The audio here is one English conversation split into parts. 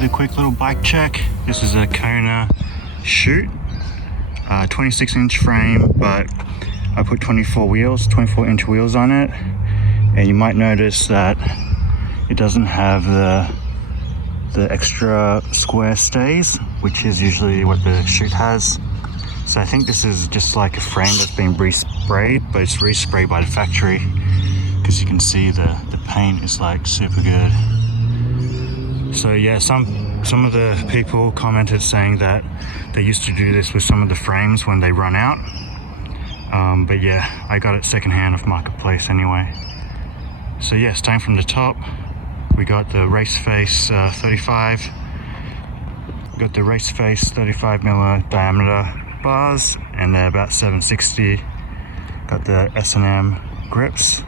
with a quick little bike check. This is a Kona chute, 26-inch frame, but I put 24-inch wheels on it, and you might notice that it doesn't have the extra square stays, which is usually what the chute has. So I think this is just like a frame that's been re-sprayed, but it's re-sprayed by the factory, because you can see the paint is like super good. So yeah, some of the people commented saying that they used to do this with some of the frames when they run out. But yeah, I got it secondhand off Marketplace anyway. So yeah, starting from the top, we got the race face 35. Got the race face 35mm diameter bars, and they're about 760. Got the S&M grips.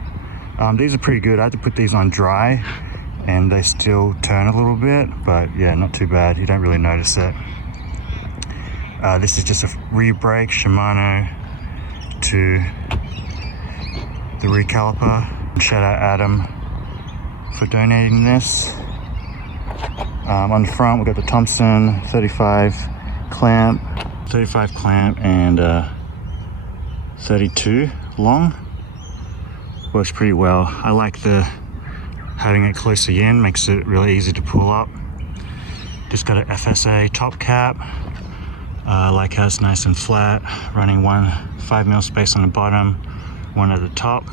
These are pretty good. I had to put these on dry, and they still turn a little bit, but yeah, not too bad. You don't really notice it. This is just a rear brake Shimano to the rear caliper. Shout out Adam for donating this. On the front, we've got the Thompson 35 clamp and 32 long. Works pretty well. I like having it closer in, makes it really easy to pull up. Just got an FSA top cap. Like how it's nice and flat, running one 5mm space on the bottom, one at the top.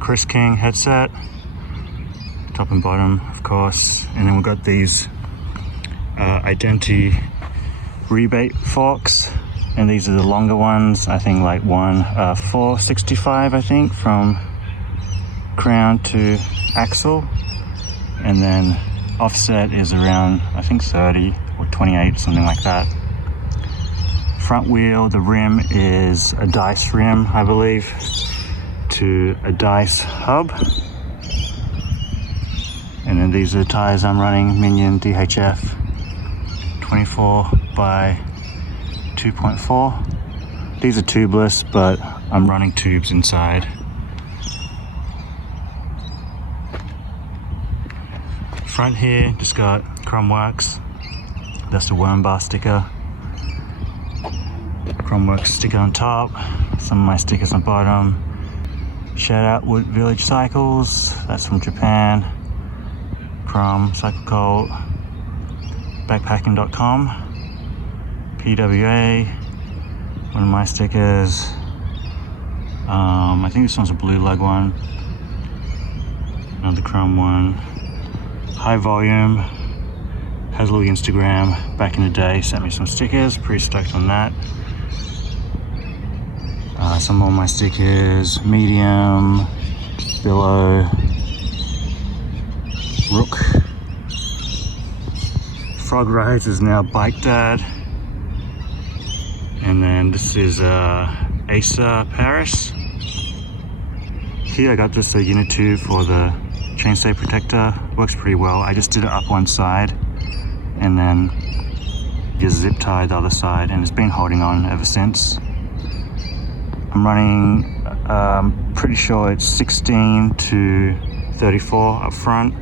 Chris King headset, top and bottom, of course. And then we've got these Identity rebate forks, and these are the longer ones. I think like one 465, I think, from crown to axle, and then offset is around, I think, 30 or 28, something like that. Front wheel, the rim is a dice rim, I believe, to a dice hub. And then these are the tires I'm running, Minion DHF 24 by 2.4. These are tubeless, but I'm running tubes inside. Front here, just got Chromworks. That's the worm bar sticker. Chromworks sticker on top, some of my stickers on bottom. Shout out Wood Village Cycles, that's from Japan. Chrome, Cycle Cult, backpacking.com, PWA, one of my stickers. I think this one's a blue lug one. Another chrome one. High Volume, has a little Instagram, back in the day, sent me some stickers, pretty stoked on that. Some of my stickers, Medium, Billow, Rook. Frog Rides is now Bike Dad. And then this is Acer Paris. Here I got just a unit tube for the chainstay protector. Works pretty well. I just did it up one side and then just zip tied the other side, and it's been holding on ever since. I'm running, pretty sure it's 16 to 34 up front.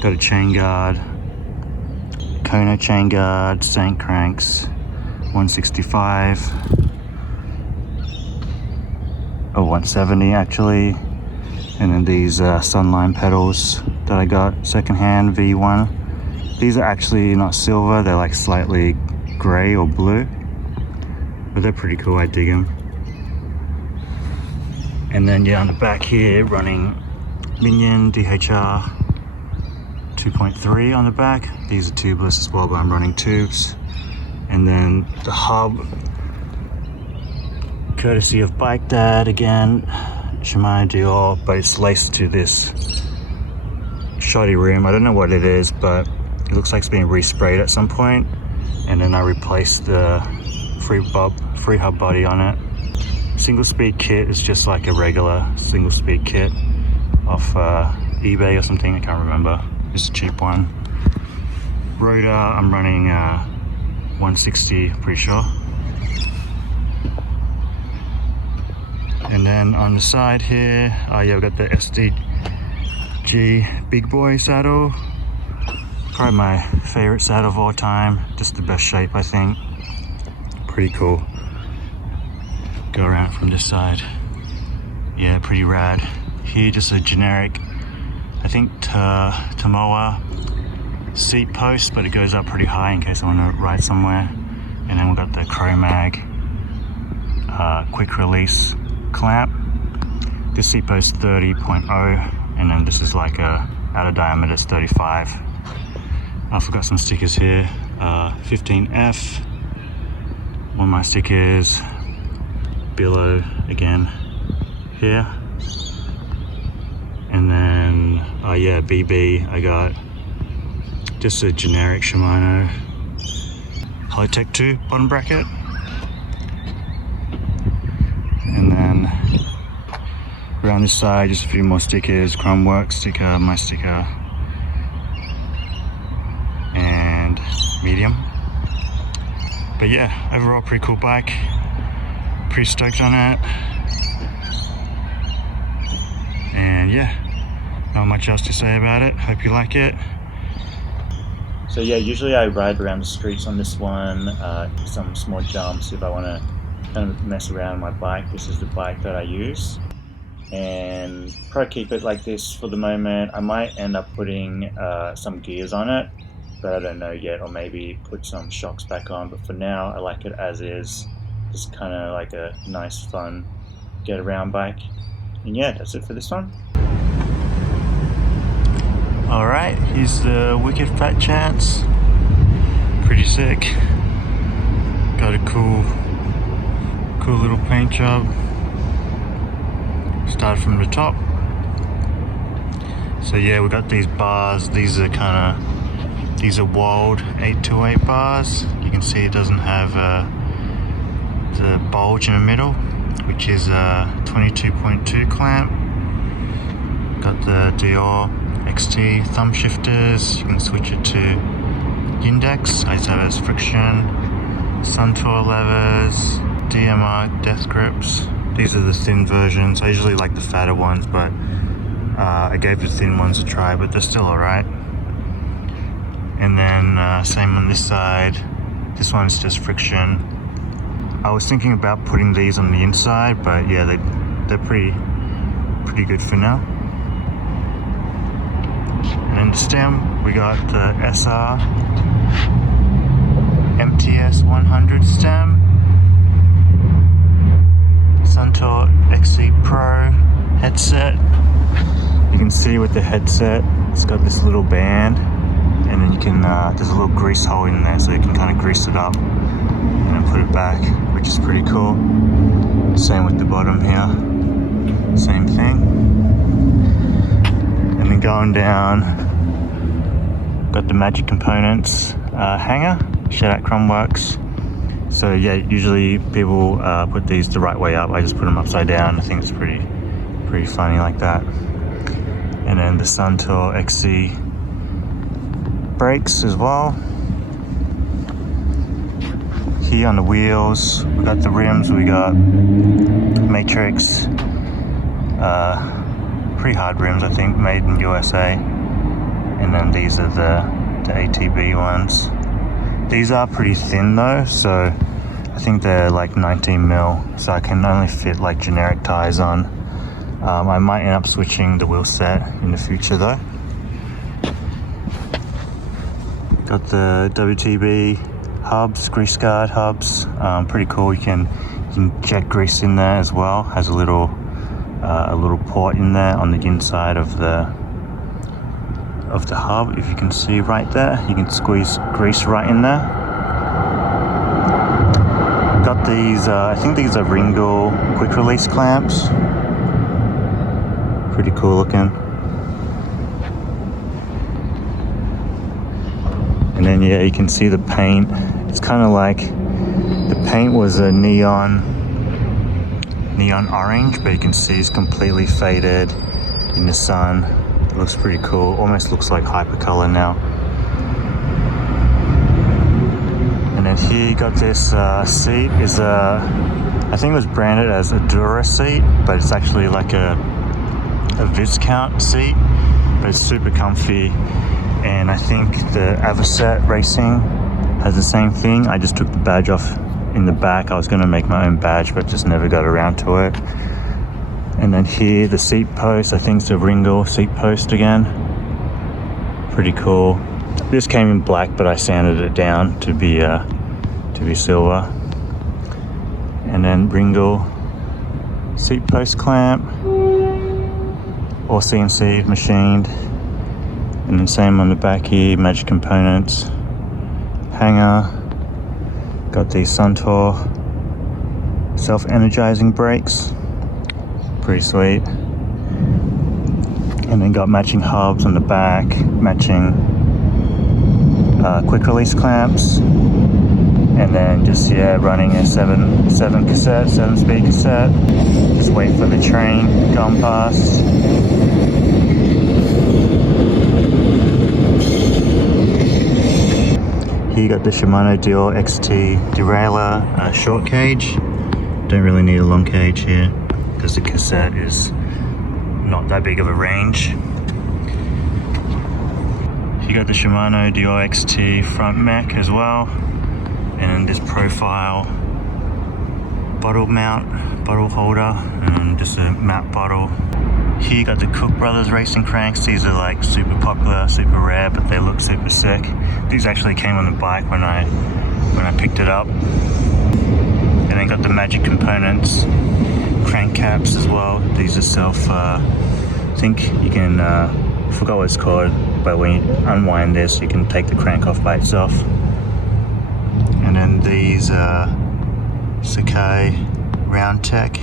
Got a chain guard, Kona chain guard, Saint cranks, 165, or 170 actually. And then these Sunline pedals that I got secondhand, V1. These are actually not silver, they're like slightly gray or blue, but they're pretty cool, I dig them. And then yeah, on the back here, running Minion DHR 2.3 on the back. These are tubeless as well, but I'm running tubes. And then the hub, courtesy of Bike Dad again, Shimano Dior, but it's laced to this shoddy rim. I don't know what it is, but it looks like it's been resprayed at some point. And then I replaced the free hub body on it. Single speed kit is just like a regular single speed kit off eBay or something, I can't remember. It's a cheap one. Rotor, I'm running 160, pretty sure. And then on the side here, yeah, we've got the SDG Big Boy saddle. Probably my favorite saddle of all time. Just the best shape, I think. Pretty cool. Go around from this side. Yeah, pretty rad. Here, just a generic, I think Tamoa seat post, but it goes up pretty high in case I want to ride somewhere. And then we've got the Cro-Mag quick release clamp. This seat post 30.0, and then this is like a outer diameter is 35. I forgot some stickers here. 15F. One of my stickers. Billow again here. And then, oh yeah, BB. I got just a generic Shimano High-Tech 2 bottom bracket. And then around this side, just a few more stickers. Crumbworks sticker, my sticker, and medium. But yeah, overall pretty cool bike. Pretty stoked on it. And yeah, not much else to say about it. Hope you like it. So yeah, usually I ride around the streets on this one, some small jumps if I want to kind of mess around my bike. This is the bike that I use, and probably keep it like this for the moment. I might end up putting some gears on it, but I don't know yet, or maybe put some shocks back on. But for now, I like it as is. Just kind of like a nice, fun get around bike. And yeah, that's it for this one. Alright, here's the Wicked Fat Chance. Pretty sick. Got a cool little paint job. Start from the top. So yeah, we got these bars. These are walled 828 bars. You can see it doesn't have the bulge in the middle, which is a 22.2 clamp. Got the Dior XT thumb shifters. You can switch it to index. I just have it as friction. Suntour levers, DMR death grips. These are the thin versions. I usually like the fatter ones, but I gave the thin ones a try, but they're still alright. And then same on this side. This one's just friction. I was thinking about putting these on the inside, but yeah, they're pretty good for now. And then the stem, we got the SR MTS 100 stem, Suntour XC Pro headset. You can see with the headset, it's got this little band, and then you can, there's a little grease hole in there, so you can kind of grease it up and then put it back, which is pretty cool. Same with the bottom here, same thing. And then going down, got the Magic Components hanger, shout out Crumbworks. So yeah, usually people put these the right way up. I just put them upside down. I think it's pretty funny like that. And then the Suntour XC brakes as well. Here on the wheels, we got the rims, we got Matrix, pretty hard rims I think, made in USA. And then these are the ATB ones. These are pretty thin though, so I think they're like 19 mil, so I can only fit like generic tires on. I might end up switching the wheel set in the future though. Got the WTB hubs, grease guard hubs, pretty cool. You can inject grease in there as well. Has a little port in there on the inside of the hub. If you can see right there, you can squeeze grease right in there. Got these, I think these are Ringle quick release clamps. Pretty cool looking. And then yeah, you can see the paint. It's kind of like the paint was a neon orange, but you can see it's completely faded in the sun. It looks pretty cool. Almost looks like hypercolor now. And then here you got this seat. Is I think it was branded as a Dura seat, but it's actually like a Viscount seat. But it's super comfy. And I think the ascent racing has the same thing. I just took the badge off in the back. I was going to make my own badge, but just never got around to it. And then here, the seat post, I think it's a Ringo seat post again. Pretty cool. This came in black, but I sanded it down to be silver. And then Ringo seat post clamp, all CNC machined. And then same on the back here, Magic Components, hanger. Got these Suntour self-energizing brakes, pretty sweet. And then got matching hubs on the back, matching quick release clamps. And then just, yeah, running a 7-speed cassette. Just wait for the train going past. Here you got the Shimano Dior XT derailleur short cage. Don't really need a long cage here because the cassette is not that big of a range. You got the Shimano Dior XT front mech as well. And this profile bottle mount, bottle holder, and just a matte bottle. Here you got the Cook Brothers racing cranks. These are like super popular, super rare, but they look super sick. These actually came on the bike when I picked it up. And then got the Magic Components crank caps as well. These are self, I think you can, I forgot what it's called, but when you unwind this, you can take the crank off by itself. And then these Sakai Round Tech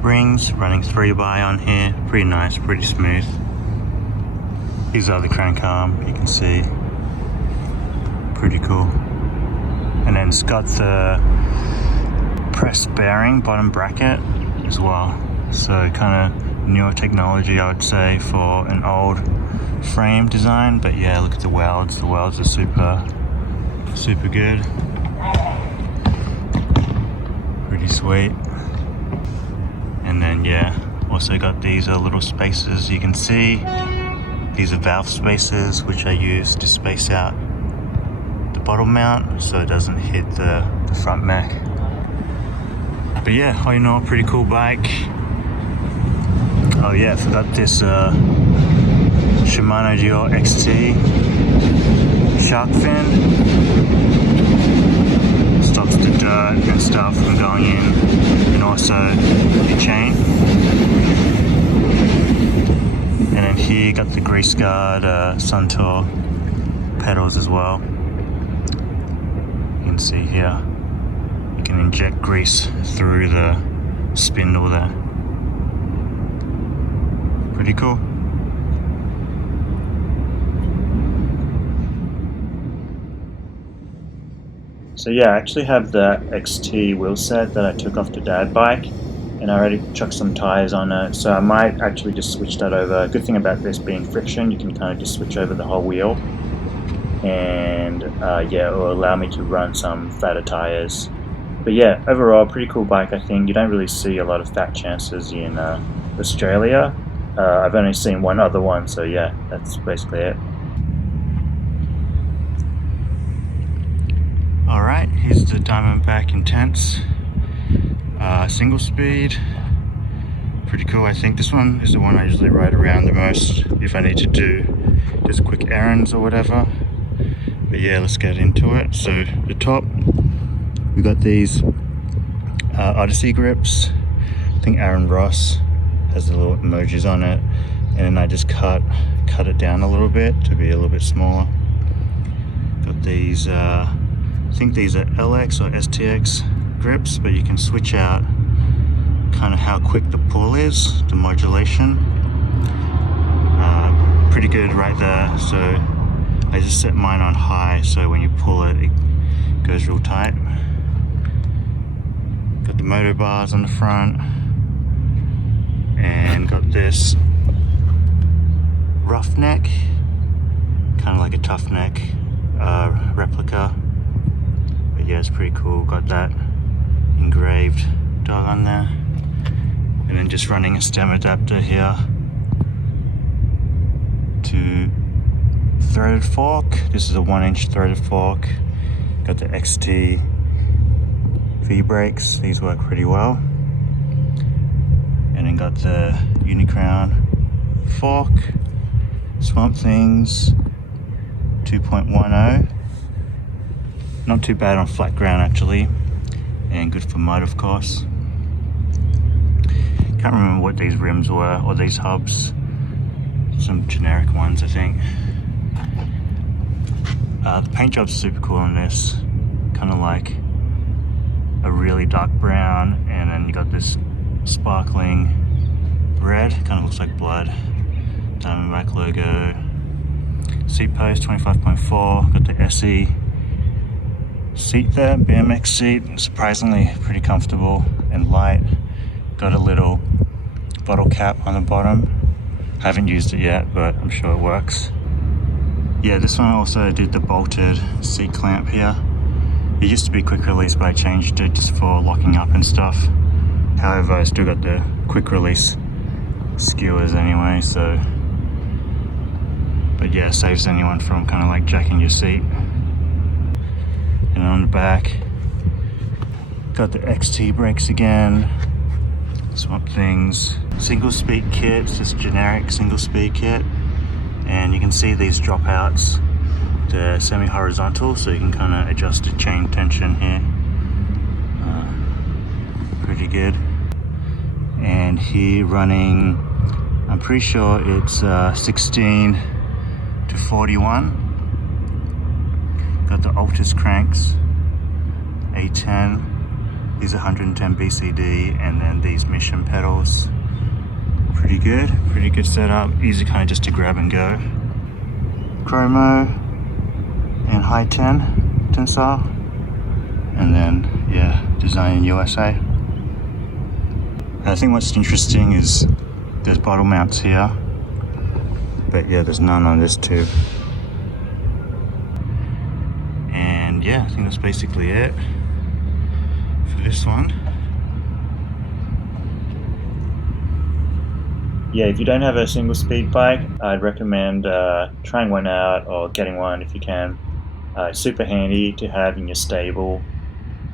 rings, running 3x on here. Pretty nice, pretty smooth. These are the crank arm, you can see. Pretty cool. And then it's got the press bearing bottom bracket as well. So kind of newer technology, I would say, for an old frame design. But yeah, look at the welds. The welds are super good. Pretty sweet. And then yeah, also got these little spaces you can see. These are valve spaces which I use to space out the bottle mount so it doesn't hit the front mech. But yeah, all in all, pretty cool bike. Oh yeah, I forgot this Shimano Dior XT shark fin. Stops the dirt and stuff from going in, and also the chain. And then here you got the grease guard Suntour pedals as well. You can see here, you can inject grease through the spindle there. Pretty cool. So yeah, I actually have the XT wheel set that I took off the dad bike, and I already chucked some tires on it, so I might actually just switch that over. Good thing about this being friction, you can kind of just switch over the whole wheel, and yeah, it will allow me to run some fatter tires. But yeah, overall, pretty cool bike, I think. You don't really see a lot of fat chances in Australia. I've only seen one other one, so yeah, that's basically it. Alright, here's the Diamondback Intense single speed. Pretty cool, I think. This one is the one I usually ride around the most if I need to do just quick errands or whatever. But yeah, let's get into it. So the top, we got these Odyssey grips. I think Aaron Ross has the little emojis on it, and then I just cut it down a little bit to be a little bit smaller. Got these I think these are LX or STX grips, but you can switch out kind of how quick the pull is, the modulation. Pretty good right there. So I just set mine on high, so when you pull it, it goes real tight. Got the motor bars on the front, and got this roughneck, kind of like a tough neck replica. But yeah, it's pretty cool. Got that engraved dog on there, and then just running a stem adapter here to threaded fork. This is a 1-inch threaded fork. Got the XT V brakes. These work pretty well. And then got the Unicrown fork. Swamp Things 2.10. Not too bad on flat ground actually, and good for mud of course. Can't remember what these rims were, or these hubs. Some generic ones I think. The paint job's super cool on this. Kind of like a really dark brown, and then you got this sparkling red. Kind of looks like blood. Diamondback logo. Seat post 25.4. Got the SE seat there, BMX seat. Surprisingly pretty comfortable and light. Got a little bottle cap on the bottom. Haven't used it yet, but I'm sure it works. Yeah, this one also did the bolted seat clamp here. It used to be quick release, but I changed it just for locking up and stuff. However, I still got the quick release skewers anyway, so. But yeah, saves anyone from kind of like jacking your seat. And on the back, got the XT brakes again. Swamp Things. Single speed kit, it's just generic single speed kit. And you can see these dropouts. They're semi-horizontal, so you can kind of adjust the chain tension here. Pretty good. And here running, I'm pretty sure it's 16 to 41. Got the Altus cranks, A10. These are 110 BCD, and then these Mission pedals. Pretty good setup. Easy kind of just to grab and go. Chromo and high 10 tensile, and then yeah, design in USA. I think what's interesting is there's bottle mounts here, but yeah, there's none on this tube. And yeah, I think that's basically it for this one. Yeah, if you don't have a single speed bike, I'd recommend trying one out or getting one if you can. It's super handy to have in your stable,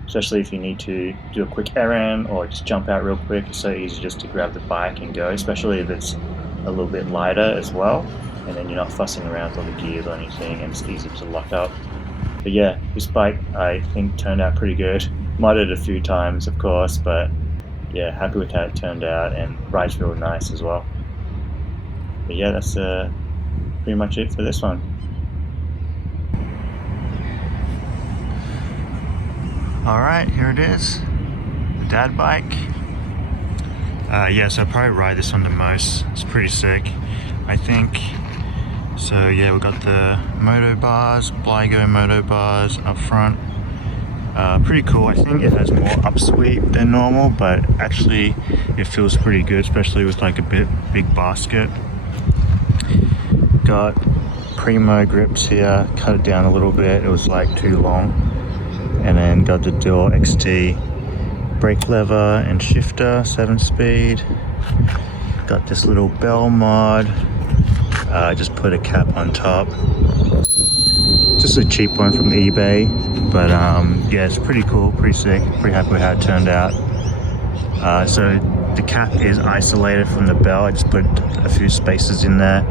especially if you need to do a quick errand or just jump out real quick. It's so easy just to grab the bike and go, especially if it's a little bit lighter as well, and then you're not fussing around with all the gears or anything, and it's easy to lock up. But yeah, this bike I think turned out pretty good. Modded a few times of course, but yeah, happy with how it turned out, and rides real nice as well. But yeah, that's pretty much it for this one. Alright, here it is, the dad bike. Yeah, so I'll probably ride this one the most. It's pretty sick, I think. So yeah, we've got the moto bars, Bligo moto bars up front. Pretty cool. I think it has more upsweep than normal, but actually it feels pretty good, especially with like a big basket. Got Primo grips here, cut it down a little bit, it was like too long. And then got the dual XT brake lever and shifter, 7-speed. Got this little bell mod. Just put a cap on top. Just a cheap one from eBay, but yeah, it's pretty cool, pretty sick, pretty happy with how it turned out. So the cap is isolated from the bell. I just put a few spaces in there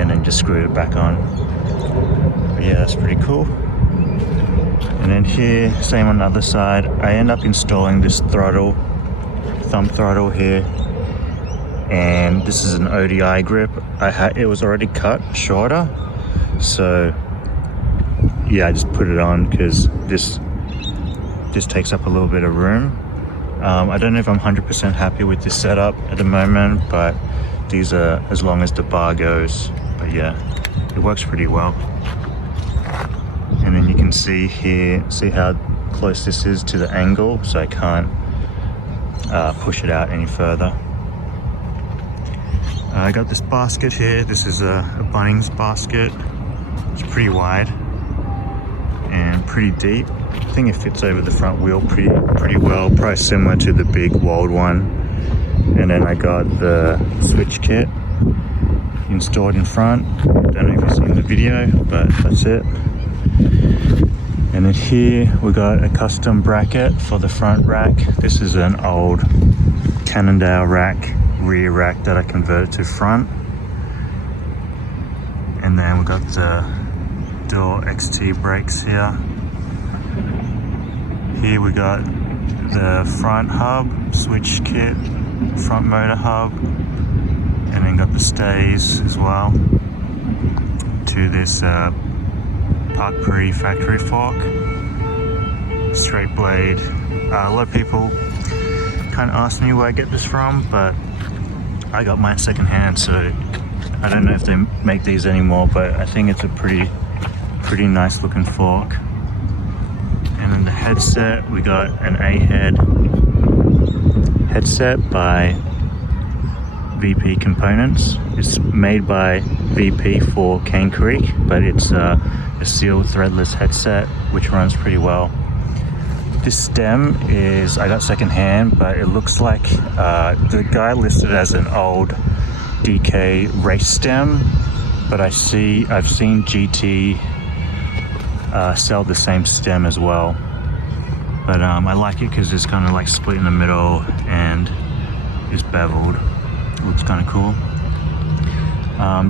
and then just screwed it back on. But yeah, that's pretty cool. And then here, same on the other side, I end up installing this throttle, thumb throttle here, and this is an ODI grip. It was already cut shorter, so yeah, I just put it on because this takes up a little bit of room. I don't know if I'm 100% happy with this setup at the moment, but these are as long as the bar goes. But yeah, it works pretty well. And then you can see here, see how close this is to the angle, so I can't push it out any further. I got this basket here. This is a Bunnings basket. It's pretty wide and pretty deep. I think it fits over the front wheel pretty well, probably similar to the big Wold one. And then I got the switch kit installed in front. Don't know if you've seen the video, but that's it. And then here we got a custom bracket for the front rack. This is an old Cannondale rack, rear rack that I converted to front. And then we got the dual XT brakes here. Here we got the front hub, switch kit, front motor hub, and then got the stays as well to this Park Pre factory fork, straight blade. A lot of people kind of ask me where I get this from, but I got mine secondhand, so I don't know if they make these anymore, but I think it's a pretty nice looking fork. And then the headset, we got an A-head headset by VP Components. It's made by VP for Cane Creek, but it's a sealed threadless headset which runs pretty well. This stem is, I got secondhand, but it looks like the guy listed as an old DK race stem, but I've seen GT sell the same stem as well. But I like it because it's kind of like split in the middle and is beveled. It looks kind of cool.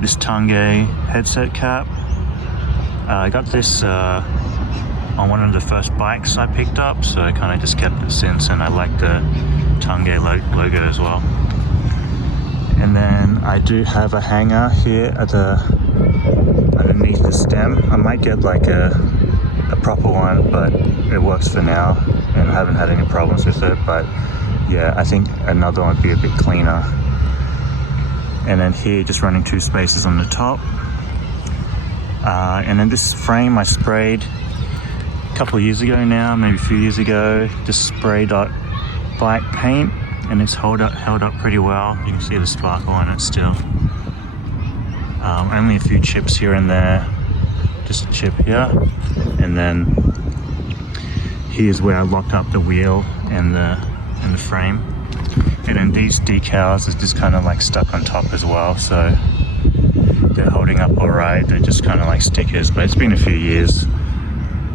This Tange headset cap, I got this on one of the first bikes I picked up, so I kind of just kept it since, and I like the Tange logo as well. And then I do have a hanger here at the underneath the stem. I might get like a proper one, but it works for now, and I haven't had any problems with it. But yeah, I think another one would be a bit cleaner. And then here, just running 2 spaces on the top. And then this frame I sprayed a couple of years ago now, maybe a few years ago. Just sprayed bike paint, and it's held up pretty well. You can see the sparkle on it still. Only a few chips here and there, just a chip here, and then here's where I locked up the wheel and the frame. And then these decals is just kind of like stuck on top as well, so they're holding up all right. They're just kind of like stickers, but it's been a few years.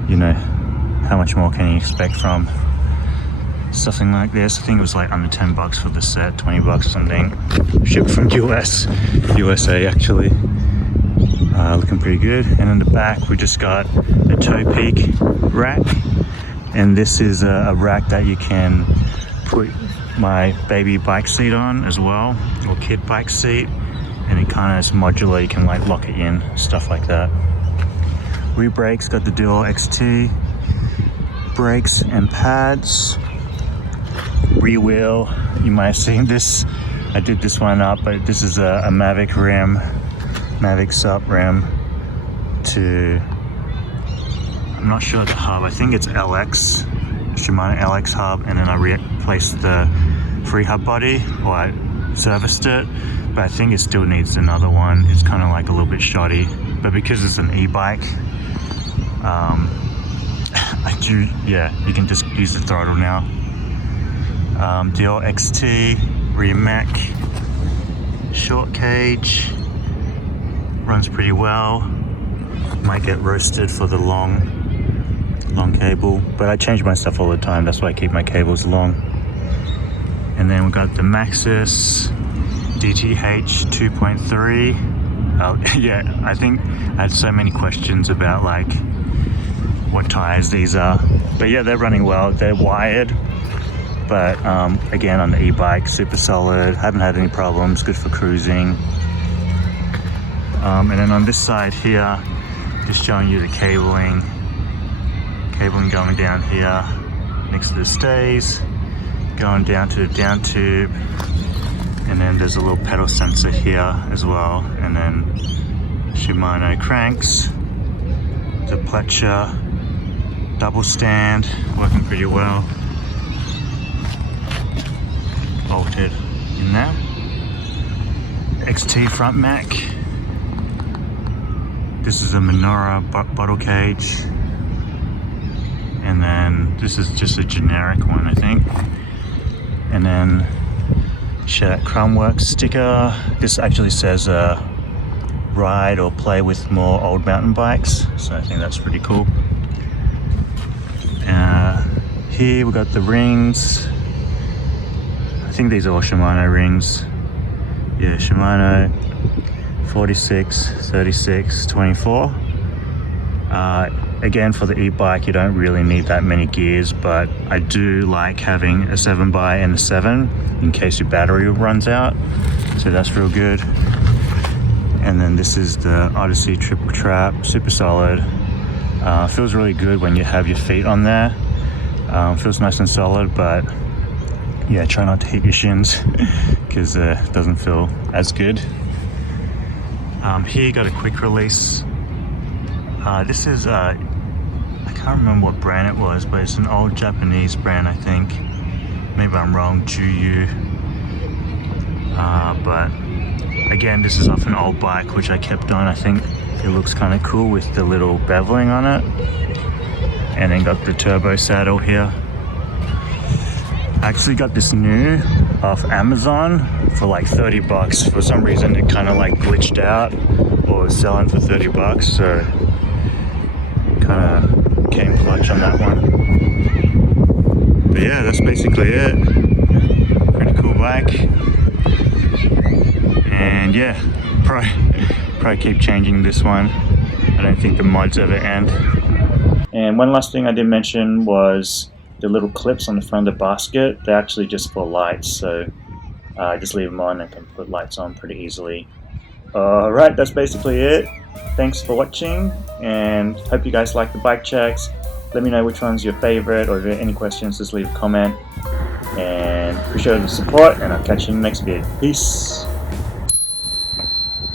You know, how much more can you expect from something like this? I think it was like under $10 for the set, $20 or something. Shipped from USA actually. Looking pretty good. And in the back we just got a toe peak rack, and this is a rack that you can put my baby bike seat on as well, or kid bike seat, and it kind of is modular. You can like lock it in, stuff like that. Rear brakes got the dual XT brakes and pads. Rear wheel, you might have seen this. I did this one up, but this is a Mavic rim, Mavic Sup rim to, I'm not sure the hub, I think it's LX, Shimano LX hub, and then I replaced the free hub body, or I serviced it, but I think it still needs another one. It's kind of like a little bit shoddy, but because it's an e-bike, you can just use the throttle now. Dior XT, rear Mac, short cage, runs pretty well. Might get roasted for the long cable, but I change my stuff all the time, that's why I keep my cables long. And then we got the Maxxis DTH 2.3. Oh yeah, I think I had so many questions about like what tires these are, but yeah, they're running well. They're wired, but again, on the e-bike, super solid, haven't had any problems, good for cruising. And then on this side here, just showing you the cabling going down here next to the stays, going down to the down tube, and then there's a little pedal sensor here as well, and then Shimano cranks, the Pletcher double stand, working pretty well, bolted in there. XT front Mac, this is a Minora bottle cage, and then this is just a generic one, I think. And then Crumbworks sticker. This actually says ride or play with more old mountain bikes, so I think that's pretty cool. Here we got the rings. I think these are all Shimano rings. Yeah, Shimano 46, 36, 24. Again, for the e-bike, you don't really need that many gears, but I do like having a 7x and a 7 in case your battery runs out, so that's real good. And then this is the Odyssey Triple Trap, super solid. Feels really good when you have your feet on there. Feels nice and solid, but yeah, try not to hit your shins because it doesn't feel as good. Here you got a quick release. This is, I can't remember what brand it was, but it's an old Japanese brand, I think. Maybe I'm wrong, Juyu. But again, this is off an old bike which I kept on. I think it looks kind of cool with the little beveling on it. And then got the turbo saddle here. I actually got this new off Amazon for like 30 bucks. For some reason it kind of like glitched out or was selling for 30 bucks, so kind of came clutch on that one. But yeah, that's basically it. Pretty cool bike. And yeah, probably keep changing this one. I don't think the mods ever end. And one last thing I did mention was the little clips on the front of the basket. They're actually just for lights, so just leave them on and can put lights on pretty easily. Alright, that's basically it. Thanks for watching, and hope you guys like the bike checks. Let me know which one's your favorite, or if you have any questions, just leave a comment. And appreciate the support, and I'll catch you in the next video. Peace!